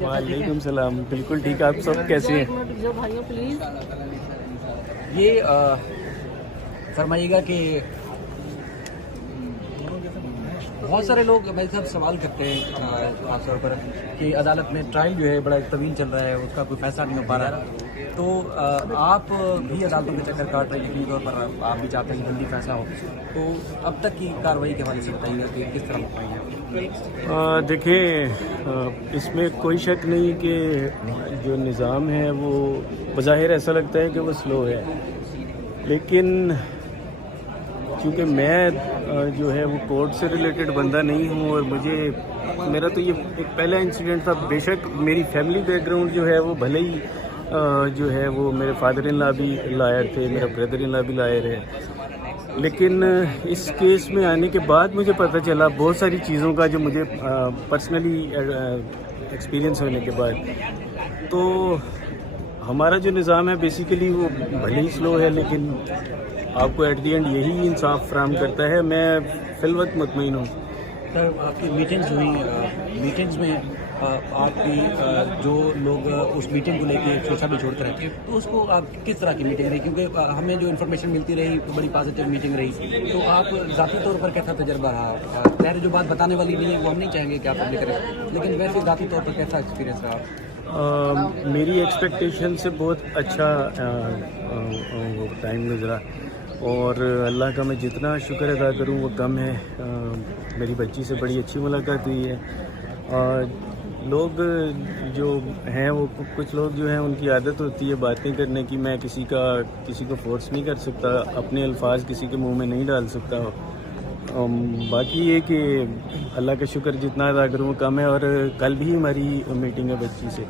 वालेकुम सलाम, बिल्कुल ठीक। आप सब कैसे हैं? जो भाइयों प्लीज ये फरमाइएगा कि बहुत सारे लोग भाई साहब सवाल करते हैं खास तौर पर कि अदालत में ट्रायल जो है बड़ा तवील चल रहा है, उसका कोई फैसला नहीं हो पा रहा। तो आप भी अदालतों के चक्कर काट रहे हैं, यकीनी तौर पर आप भी चाहते हैं कि जल्दी फैसला हो। तो अब तक की कार्रवाई के हवाले से बताइएगा कि किस तरह बताएंगे। देखिए, इसमें कोई शक नहीं कि जो निज़ाम है वो बज़ाहिर ऐसा लगता है कि वो स्लो है, लेकिन क्योंकि मैं जो है वो कोर्ट से रिलेटेड बंदा नहीं हूँ और मेरा तो ये एक पहला इंसिडेंट था। बेशक मेरी फैमिली बैकग्राउंड जो है वो भले ही जो है वो मेरे फादर इन लॉ भी लायर थे, मेरा ब्रदर इन लॉ भी लायर है, लेकिन इस केस में आने के बाद मुझे पता चला बहुत सारी चीज़ों का जो मुझे पर्सनली एक्सपीरियंस होने के बाद। तो हमारा जो निज़ाम है बेसिकली वो भले ही स्लो है, लेकिन आपको एट दी एंड यही इंसाफ फराहम करता है। मैं फिलवक्त मुतमईन हूँ। सर, आपकी मीटिंग्स हुई, मीटिंग्स में आपकी जो लोग उस मीटिंग को लेके सोचा भी छोड़कर रहे, तो उसको आप किस तरह की मीटिंग रही? क्योंकि हमें जो इन्फॉर्मेशन मिलती रही तो बड़ी पॉजिटिव मीटिंग रही। तो आप ज़ाती तौर पर कैसा तजर्बा रहा? खैर जो बात बताने वाली नहीं है वो हम नहीं चाहेंगे कि आप पब्लिक करें, लेकिन वैसे ज़ाती तौर पर कैसा एक्सपीरियंस रहा? मेरी एक्सपेक्टेशन से बहुत अच्छा टाइम गुजरा और अल्लाह का मैं जितना शुक्र अदा करूं वो कम है। मेरी बच्ची से बड़ी अच्छी मुलाकात हुई है। लोग जो हैं वो कुछ लोग जो हैं उनकी आदत होती है बातें करने की। मैं किसी को फोर्स नहीं कर सकता, अपने अल्फाज किसी के मुंह में नहीं डाल सकता। बाकी ये कि अल्लाह का शुक्र जितना अदा करूँ वो कम है। और कल भी हमारी मीटिंग है बच्ची से।